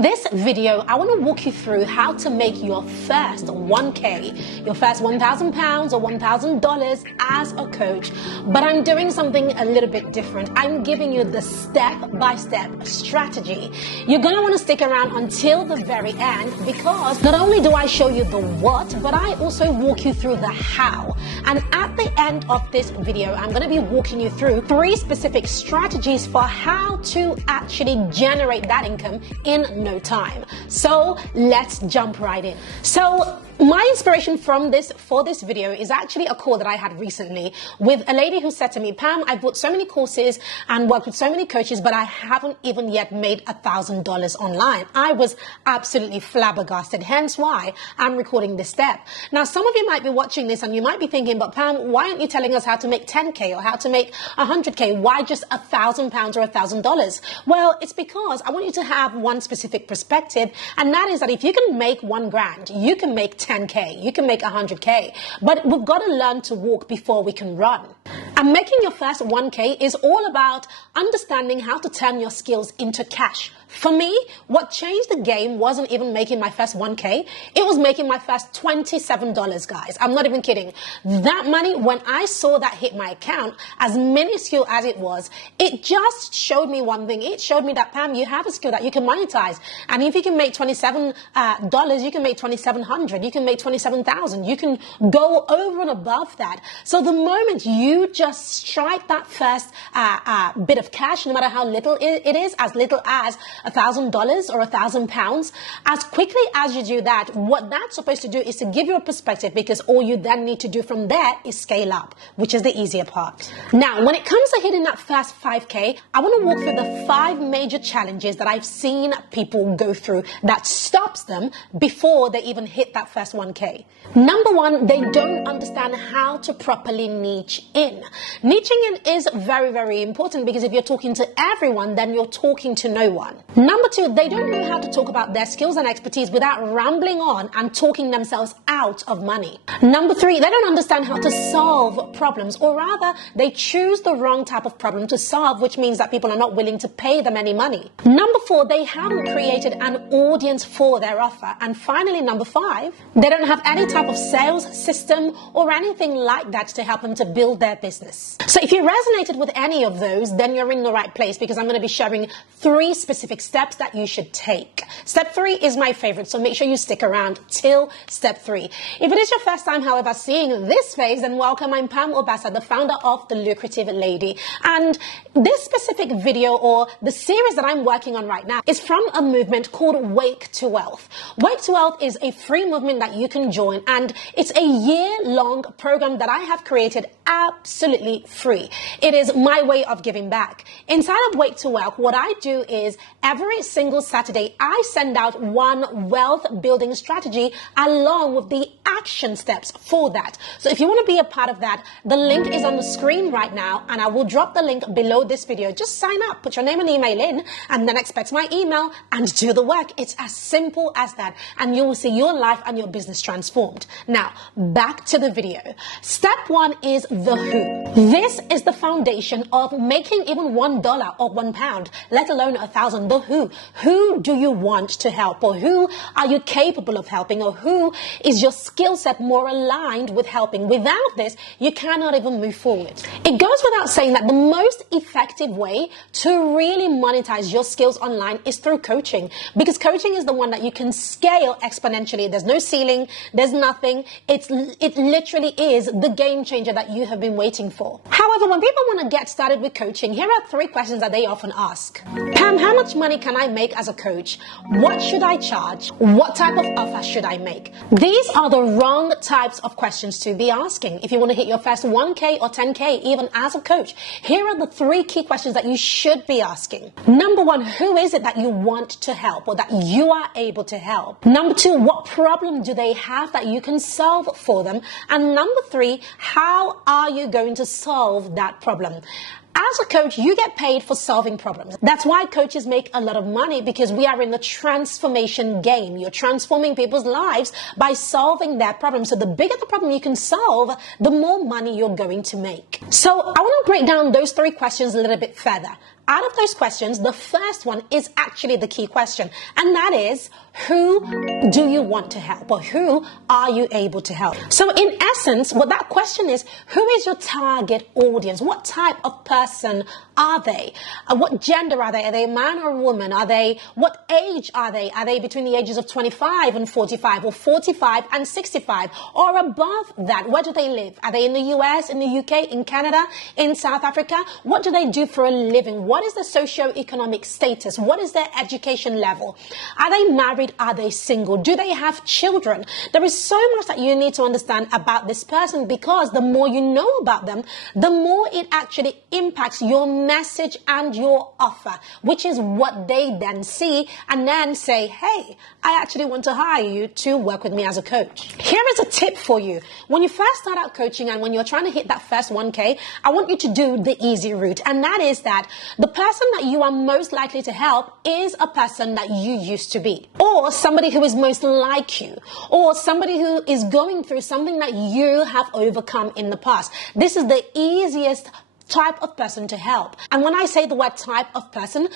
In this video, I want to walk you through how to make your first 1K, your first £1,000 or $1,000 as a coach. But I'm doing something a little bit different. I'm giving you the step-by-step strategy. You're going to want to stick around until the very end because not only do I show you the what, but I also walk you through the how. And at the end of this video, I'm going to be walking you through 3 specific strategies for how to actually generate that income in no time. So let's jump right in. So my inspiration for this video is actually a call that I had recently with a lady who said to me, Pam, I've bought so many courses and worked with so many coaches, but I haven't even yet made $1,000 online. I was absolutely flabbergasted, hence why I'm recording this step. Now, some of you might be watching this and you might be thinking, but Pam, why aren't you telling us how to make 10K or how to make 100K? Why just £1,000 or $1,000? Well, it's because I want you to have one specific perspective, and that is that if you can make $1,000, you can make 10K, you can make 100K, but we've got to learn to walk before we can run. And making your first 1K is all about understanding how to turn your skills into cash. For me, what changed the game wasn't even making my first 1K. It was making my first $27, guys. I'm not even kidding. That money, when I saw that hit my account, as minuscule as it was, it just showed me one thing. It showed me that, Pam, you have a skill that you can monetize. And if you can make $27, you can make $2,700. You can make $27,000. You can go over and above that. So the moment you just strike that first bit of cash, no matter how little it is, as little as $1,000 or £1,000, as quickly as you do that, what that's supposed to do is to give you a perspective, because all you then need to do from there is scale up, which is the easier part. Now, when it comes to hitting that first 5K, I want to walk through the 5 major challenges that I've seen people go through that stops them before they even hit that first 1K. Number 1, they don't understand how to properly niche in. Niching in is very, very important, because if you're talking to everyone, then you're talking to no one. Number 2, they don't know how to talk about their skills and expertise without rambling on and talking themselves out of money. Number 3, they don't understand how to solve problems, or rather, they choose the wrong type of problem to solve, which means that people are not willing to pay them any money. Number 4, they haven't created an audience for their offer. And finally, number 5, they don't have any type of sales system or anything like that to help them to build their business. So if you resonated with any of those, then you're in the right place, because I'm going to be sharing 3 specific steps that you should take. Step 3 is my favorite, so make sure you stick around till step 3. If it is your first time, however, seeing this phase, then welcome. I'm Pam Obasa, the founder of The Lucrative Lady. And this specific video, or the series that I'm working on right now, is from a movement called Wake to Wealth. Wake to Wealth is a free movement that you can join, and it's a year-long program that I have created absolutely free. It is my way of giving back. Inside of Wake to Wealth, what I do is every single Saturday, I send out one wealth building strategy along with the action steps for that. So if you want to be a part of that, the link is on the screen right now, and I will drop the link below this video. Just sign up, put your name and email in, and then expect my email and do the work. It's as simple as that, and you will see your life and your business transformed. Now, back to the video. Step 1 is the who. This is the foundation of making even $1 or £1, let alone 1,000. The who. Who do you want to help, or who are you capable of helping, or who is your skill set more aligned with helping? Without this, you cannot even move forward. It goes without saying that the most effective way to really monetize your skills online is through coaching, because coaching is the one that you can scale exponentially. There's no ceiling, there's nothing. It literally is the game changer that you have been waiting for. However, when people want to get started with coaching, here are 3 questions that they often ask. Pam, how much money can I make as a coach? What should I charge? What type of offer should I make? These are the wrong types of questions to be asking. If you want to hit your first 1K or 10K, even as a coach, here are the 3 key questions that you should be asking. Number 1, who is it that you want to help, or that you are able to help? Number 2, what problem do they have that you can solve for them? And number 3, how are you going to solve that problem? As a coach, you get paid for solving problems. That's why coaches make a lot of money, because we are in the transformation game. You're transforming people's lives by solving their problems. So the bigger the problem you can solve, the more money you're going to make. So I want to break down those 3 questions a little bit further. out of those questions, the first one is actually the key question. And that is, who do you want to help, or who are you able to help? So in essence, what that question is, who is your target audience? What type of person are they? What gender are they? Are they a man or a woman? What age are they? Are they between the ages of 25 and 45, or 45 and 65, or above that? Where do they live? Are they in the US, in the UK, in Canada, in South Africa? What do they do for a living? What is their socio-economic status? What is their education level? Are they married? Are they single? Do they have children? There is so much that you need to understand about this person, because the more you know about them, the more it actually impacts your message and your offer, which is what they then see and then say, hey, I actually want to hire you to work with me as a coach. Here is a tip for you. When you first start out coaching and when you're trying to hit that first 1K, I want you to do the easy route. And that is that the person that you are most likely to help is a person that you used to be, or somebody who is most like you, or somebody who is going through something that you have overcome in the past. This is the easiest type of person to help. And when I say the word type of person,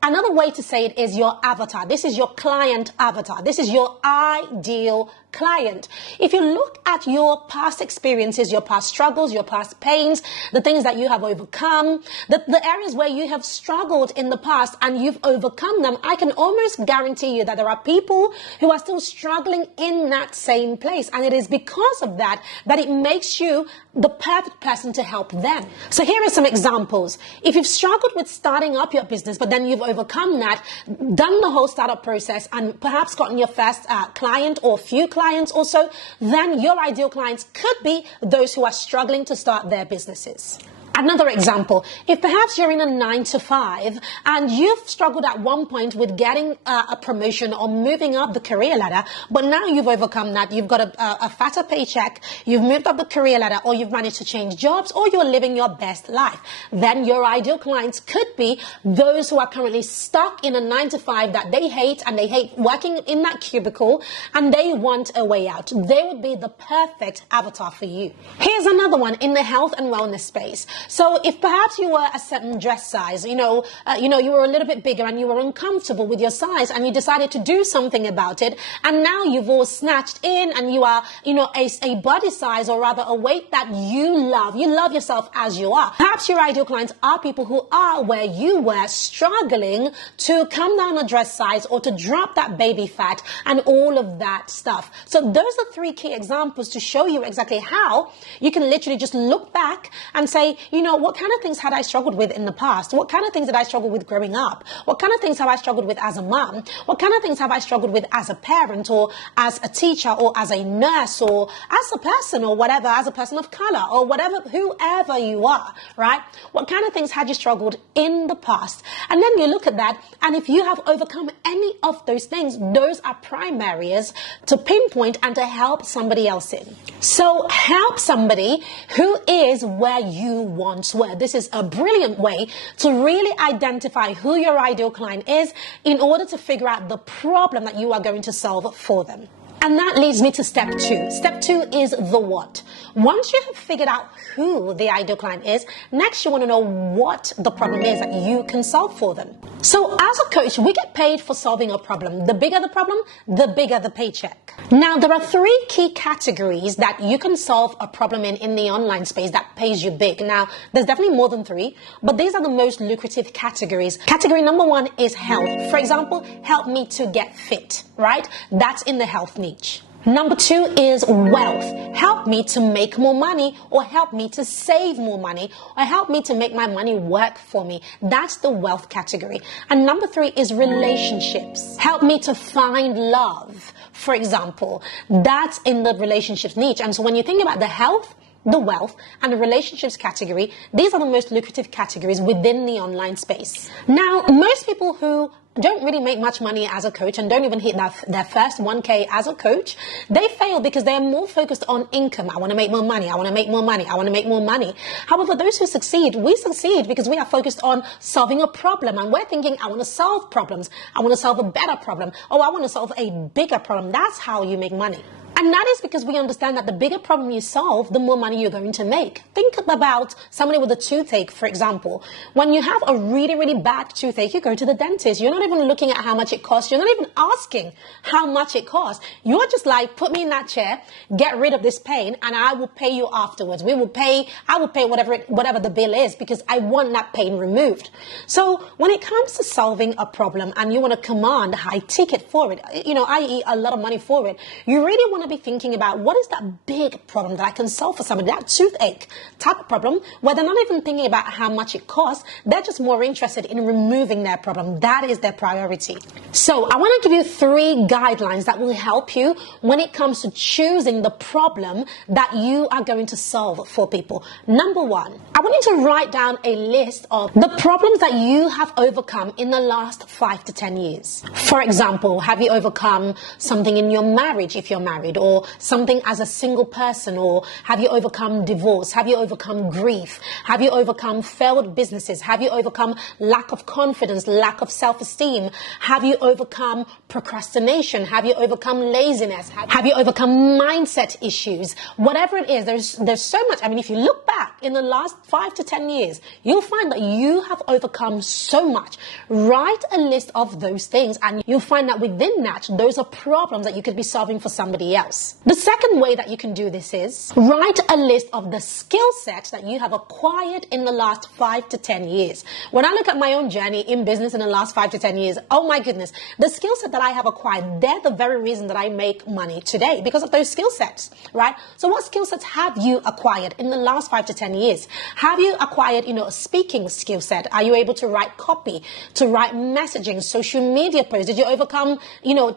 another way to say it is your avatar. This is your client avatar. This is your ideal client. If you look at your past experiences, your past struggles, your past pains, the things that you have overcome, the areas where you have struggled in the past and you've overcome them, I can almost guarantee you that there are people who are still struggling in that same place. And it is because of that that it makes you the perfect person to help them. So here are some examples. If you've struggled with starting up your business, but then you've overcome that, done the whole startup process, and perhaps gotten your first client or few clients also, then your ideal clients could be those who are struggling to start their businesses. Another example, if perhaps you're in a 9-to-5 and you've struggled at one point with getting a promotion or moving up the career ladder, but now you've overcome that, you've got a fatter paycheck, you've moved up the career ladder, or you've managed to change jobs, or you're living your best life, then your ideal clients could be those who are currently stuck in a 9-to-5 that they hate, and they hate working in that cubicle, and they want a way out. They would be the perfect avatar for you. Here's another one in the health and wellness space. So if perhaps you were a certain dress size, you were a little bit bigger and you were uncomfortable with your size, and you decided to do something about it, and now you've all snatched in and you are, a body size, or rather a weight that you love yourself as you are. Perhaps your ideal clients are people who are where you were, struggling to come down a dress size or to drop that baby fat and all of that stuff. So those are 3 key examples to show you exactly how you can literally just look back and say, what kind of things had I struggled with in the past? What kind of things did I struggle with growing up? What kind of things have I struggled with as a mom? What kind of things have I struggled with as a parent, or as a teacher, or as a nurse, or as a person, or whatever, as a person of color, or whatever, whoever you are, right? What kind of things had you struggled in the past? And then you look at that, and if you have overcome any of those things, those are prime areas to pinpoint and to help somebody else in. So help somebody who is where you once were. This is a brilliant way to really identify who your ideal client is in order to figure out the problem that you are going to solve for them. And that leads me to step 2. Step 2 is the what. Once you have figured out who the ideal client is, next you want to know what the problem is that you can solve for them. So as a coach, we get paid for solving a problem. The bigger the problem, the bigger the paycheck. Now, there are 3 key categories that you can solve a problem in the online space that pays you big. Now, there's definitely more than 3, but these are the most lucrative categories. Category number 1 is health. For example, help me to get fit, right? That's in the health niche. Number 2 is wealth. Help me to make more money, or help me to save more money, or help me to make my money work for me. That's the wealth category. And number 3 is relationships. Help me to find love, for example. That's in the relationships niche. And so when you think about the health, the wealth, and the relationships category, these are the most lucrative categories within the online space. Now, most people who don't really make much money as a coach and don't even hit their first 1K as a coach, they fail because they are more focused on income. I want to make more money. I want to make more money. I want to make more money. However, those who succeed, we succeed because we are focused on solving a problem, and we're thinking, I want to solve problems. I want to solve a better problem. Oh, I want to solve a bigger problem. That's how you make money. And that is because we understand that the bigger problem you solve, the more money you're going to make. Think about somebody with a toothache, for example. When you have a really, really bad toothache, you go to the dentist. You're not even looking at how much it costs. You're not even asking how much it costs. You're just like, put me in that chair, get rid of this pain, and I will pay you afterwards. I will pay whatever the bill is, because I want that pain removed. So when it comes to solving a problem and you want to command a high ticket for it, i.e. a lot of money for it, you really want to be thinking about what is that big problem that I can solve for somebody, that toothache type of problem, where they're not even thinking about how much it costs. They're just more interested in removing their problem. That is their priority. So I want to give you 3 guidelines that will help you when it comes to choosing the problem that you are going to solve for people. Number 1, I want you to write down a list of the problems that you have overcome in the last 5 to 10 years. For example, have you overcome something in your marriage if you're married, or something as a single person, or have you overcome divorce? Have you overcome grief? Have you overcome failed businesses? Have you overcome lack of confidence, lack of self-esteem? Have you overcome procrastination? Have you overcome laziness? Have you overcome mindset issues? Whatever it is, there's so much. I mean, if you look back in the last 5 to 10 years, you'll find that you have overcome so much. Write a list of those things, and you'll find that within that, those are problems that you could be solving for somebody else. The second way that you can do this is write a list of the skill sets that you have acquired in the last 5 to 10 years. When I look at my own journey in business in the last 5 to 10 years, oh my goodness, the skill set that I have acquired, they're the very reason that I make money today, because of those skill sets, right? So what skill sets have you acquired in the last 5 to 10 years? Have you acquired, a speaking skill set? Are you able to write copy, to write messaging, social media posts? Did you overcome,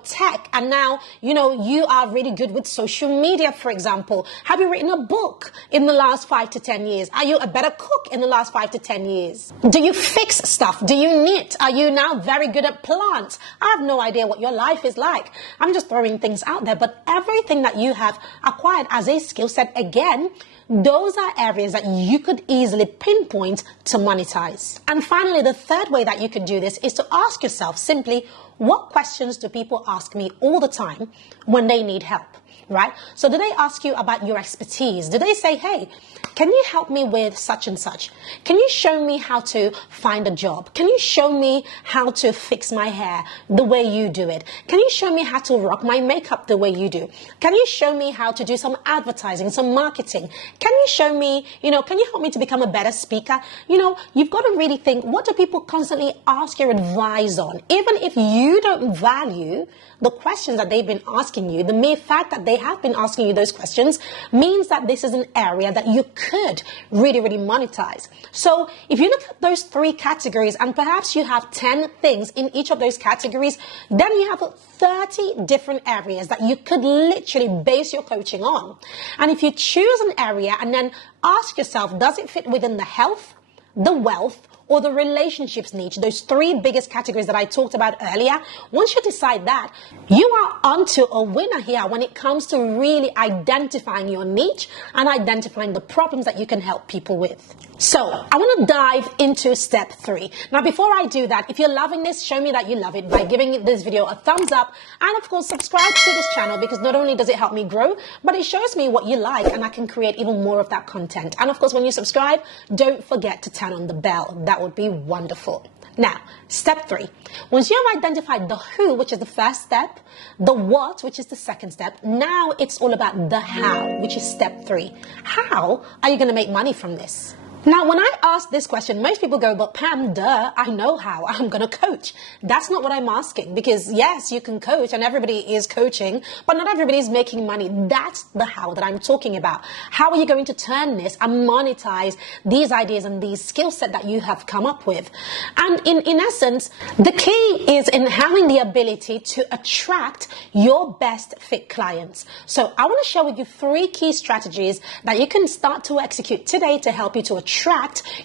tech, and now, you are really good with social media, for example? Have you written a book in the last 5 to 10 years? Are you a better cook in the last 5 to 10 years? Do you fix stuff? Do you knit? Are you now very good at plants? I have no idea what your life is like. I'm just throwing things out there, but everything that you have acquired as a skill set, again, those are areas that you could easily pinpoint to monetize. And finally, the third way that you can do this is to ask yourself simply, what questions do people ask me all the time when they need help? Right? So do they ask you about your expertise? Do they say, hey, can you help me with such and such? Can you show me how to find a job? Can you show me how to fix my hair the way you do it? Can you show me how to rock my makeup the way you do? Can you show me how to do some advertising, some marketing? Can you show me, can you help me to become a better speaker? You've got to really think, what do people constantly ask your advice on? Even if you don't value the questions that they've been asking you, the mere fact that they have been asking you those questions means that this is an area that you could really, really monetize. So if you look at those 3 categories, and perhaps you have 10 things in each of those categories, then you have 30 different areas that you could literally base your coaching on. And if you choose an area and then ask yourself, does it fit within the health, the wealth, or the relationships niche, those 3 biggest categories that I talked about earlier? Once you decide that, you are onto a winner here when it comes to really identifying your niche and identifying the problems that you can help people with. So I want to dive into step 3. Now, before I do that, if you're loving this, show me that you love it by giving this video a thumbs up, and of course, subscribe to this channel, because not only does it help me grow, but it shows me what you like, and I can create even more of that content. And of course, when you subscribe, don't forget to turn on the bell. That would be wonderful. Now, step 3. Once you have identified the who, which is the first step, the what, which is the second step, now it's all about the how, which is step 3. How are you going to make money from this? Now, when I ask this question, most people go, but Pam, duh, I know how. I'm going to coach. That's not what I'm asking, because yes, you can coach and everybody is coaching, but not everybody is making money. That's the how that I'm talking about. How are you going to turn this and monetize these ideas and these skill set that you have come up with? And in essence, the key is in having the ability to attract your best fit clients. So I want to share with you 3 key strategies that you can start to execute today to help you to attract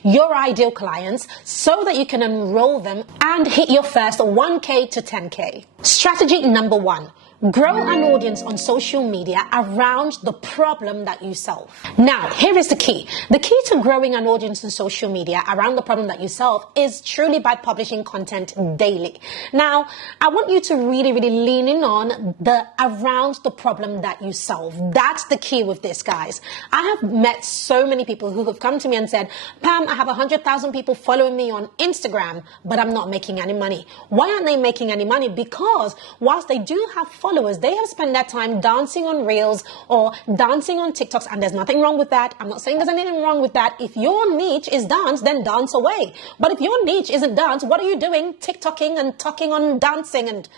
your ideal clients so that you can enroll them and hit your first 1K to 10K. Strategy number 1. Grow an audience on social media around the problem that you solve. Now, here is the key. The key to growing an audience on social media around the problem that you solve is truly by publishing content daily. Now, I want you to really lean in on the around the problem that you solve. That's the key with this, guys. I have met so many people who have come to me and said, Pam, I have 100,000 people following me on Instagram, but I'm not making any money. Why aren't they making any money? Because whilst they do have followers, they have spent their time dancing on Reels or dancing on TikToks, and there's nothing wrong with that. I'm not saying there's anything wrong with that. If your niche is dance, then dance away. But if your niche isn't dance, what are you doing? TikToking and talking on dancing and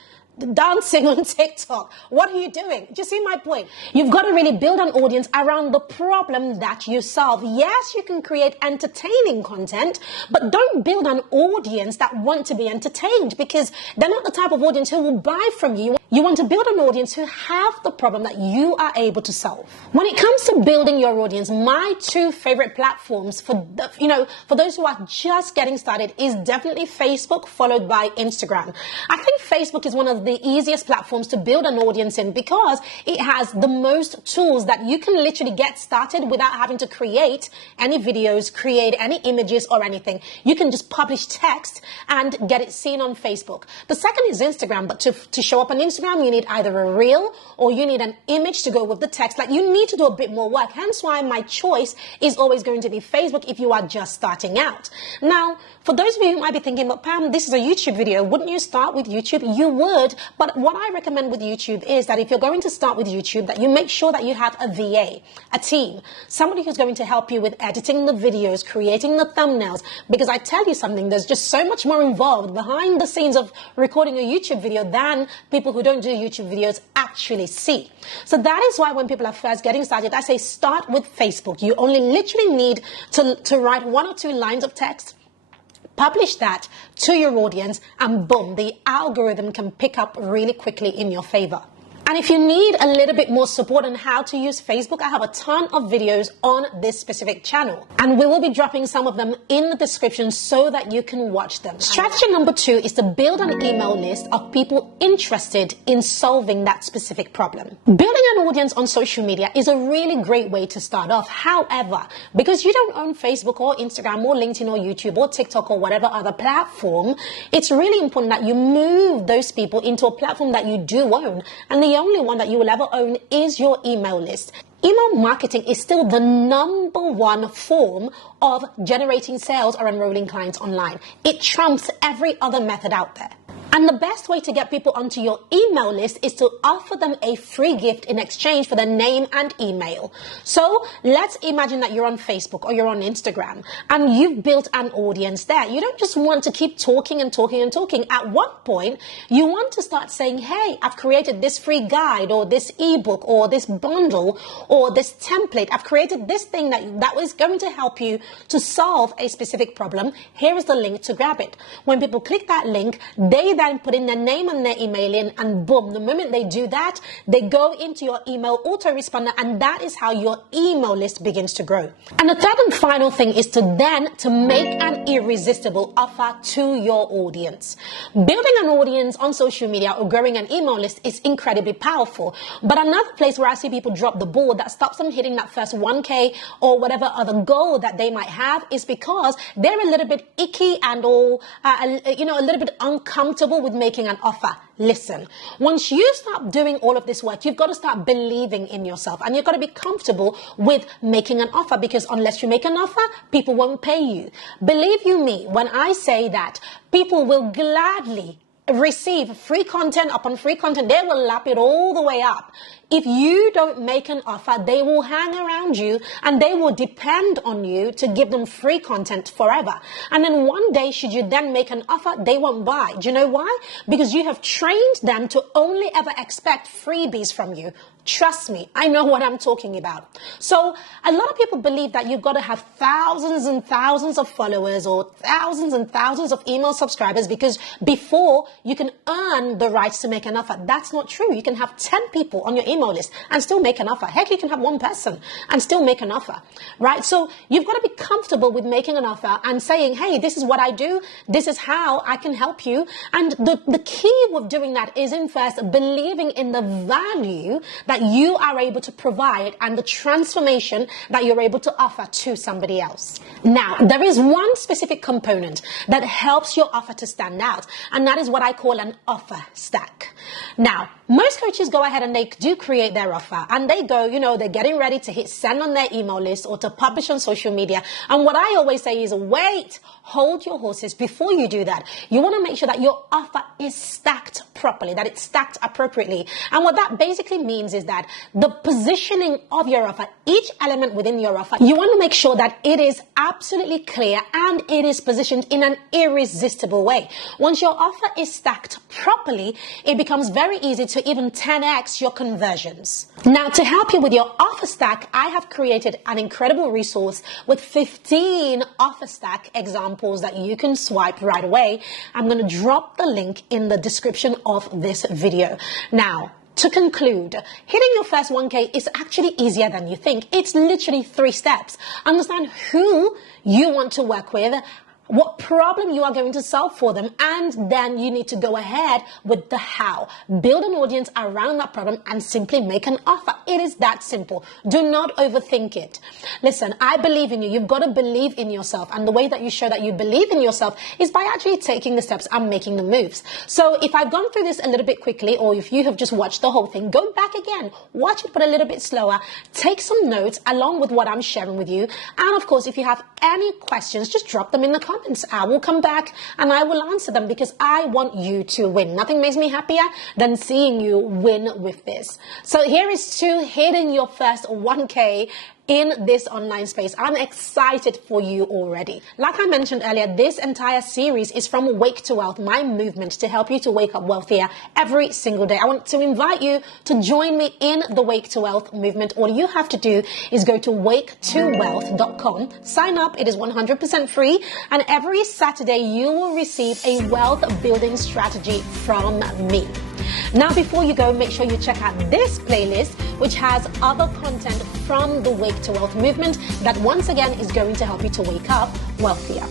dancing on TikTok. What are you doing? Do you see my point? You've got to really build an audience around the problem that you solve. Yes, you can create entertaining content, but don't build an audience that want to be entertained, because they're not the type of audience who will buy from you. You want to build an audience who have the problem that you are able to solve. When it comes to building your audience, my two favorite platforms for those who are just getting started is definitely Facebook, followed by Instagram. I think Facebook is one of the easiest platforms to build an audience in because it has the most tools that you can literally get started without having to create any videos, create any images or anything. You can just publish text and get it seen on Facebook. The second is Instagram, but to show up on Instagram, you need either a reel or you need an image to go with the text. Like, you need to do a bit more work. Hence why my choice is always going to be Facebook if you are just starting out. Now, for those of you who might be thinking, but Pam, this is a YouTube video. Wouldn't you start with YouTube? You would. But what I recommend with YouTube is that if you're going to start with YouTube, that you make sure that you have a VA, a team, somebody who's going to help you with editing the videos, creating the thumbnails. Because I tell you something, there's just so much more involved behind the scenes of recording a YouTube video than people who don't do YouTube videos actually see. So that is why when people are first getting started, I say start with Facebook. You only literally need to write 1 or 2 lines of text, publish that to your audience, and boom, the algorithm can pick up really quickly in your favor. And if you need a little bit more support on how to use Facebook, I have a ton of videos on this specific channel. And we will be dropping some of them in the description so that you can watch them. Strategy number 2 is to build an email list of people interested in solving that specific problem. Building an audience on social media is a really great way to start off. However, because you don't own Facebook or Instagram or LinkedIn or YouTube or TikTok or whatever other platform, it's really important that you move those people into a platform that you do own. And the only one that you will ever own is your email list. Email marketing is still the #1 form of generating sales or enrolling clients online. It trumps every other method out there. And the best way to get people onto your email list is to offer them a free gift in exchange for their name and email. So let's imagine that you're on Facebook or you're on Instagram and you've built an audience there. You don't just want to keep talking and talking and talking. At one point, you want to start saying, hey, I've created this free guide or this ebook or this bundle or this template. I've created this thing that is going to help you to solve a specific problem. Here is the link to grab it. When people click that link, they then put in their name and their email in, and boom, the moment they do that, they go into your email autoresponder, and that is how your email list begins to grow. And the third and final thing is to make an irresistible offer to your audience. Building an audience on social media or growing an email list is incredibly powerful. But another place where I see people drop the ball that stops them hitting that first 1K or whatever other goal that they might have is because they're a little bit icky and a little bit uncomfortable with making an offer. Listen, once you start doing all of this work, you've got to start believing in yourself, and you've got to be comfortable with making an offer, because unless you make an offer, people won't pay you. Believe you me when I say that people will gladly receive free content upon free content. They will lap it all the way up. If you don't make an offer, they will hang around you and they will depend on you to give them free content forever. And then one day, should you then make an offer, they won't buy. Do you know why? Because you have trained them to only ever expect freebies from you. Trust me, I know what I'm talking about. So a lot of people believe that you've got to have thousands and thousands of followers or thousands and thousands of email subscribers before you can earn the rights to make an offer. That's not true. You can have 10 people on your email list and still make an offer. Heck, you can have one person and still make an offer, right? So you've got to be comfortable with making an offer and saying, hey, this is what I do. This is how I can help you. And the key with doing that is in first believing in the value that you are able to provide and the transformation that you're able to offer to somebody else. Now, there is one specific component that helps your offer to stand out, and that is what I call an offer stack. Now, most coaches go ahead and they do create their offer and they go, they're getting ready to hit send on their email list or to publish on social media. And what I always say is wait, hold your horses before you do that. You want to make sure that your offer is stacked properly, that it's stacked appropriately. And what that basically means is that the positioning of your offer, each element within your offer, you want to make sure that it is absolutely clear and it is positioned in an irresistible way. Once your offer is stacked properly, it becomes very easy to even 10x your conversions. Now, to help you with your offer stack, I have created an incredible resource with 15 offer stack examples that you can swipe right away. I'm going to drop the link in the description of this video. Now, to conclude, hitting your first 1K is actually easier than you think. It's literally 3 steps. Understand who you want to work with, what problem you are going to solve for them, and then you need to go ahead with the how. Build an audience around that problem and simply make an offer. It is that simple. Do not overthink it. Listen, I believe in you. You've got to believe in yourself, and the way that you show that you believe in yourself is by actually taking the steps and making the moves. So if I've gone through this a little bit quickly, or if you have just watched the whole thing, go back again, watch it but a little bit slower, take some notes along with what I'm sharing with you, and of course, if you have any questions, just drop them in the comments. I will come back and I will answer them because I want you to win. Nothing makes me happier than seeing you win with this. So here is to hitting your first 1K in this online space. I'm excited for you already. Like I mentioned earlier, this entire series is from Wake to Wealth, my movement to help you to wake up wealthier every single day. I want to invite you to join me in the Wake to Wealth movement. All you have to do is go to waketowealth.com, sign up. It is 100% free. And every Saturday, you will receive a wealth building strategy from me. Now, before you go, make sure you check out this playlist, which has other content from the Wake to Wealth movement that once again is going to help you to wake up wealthier.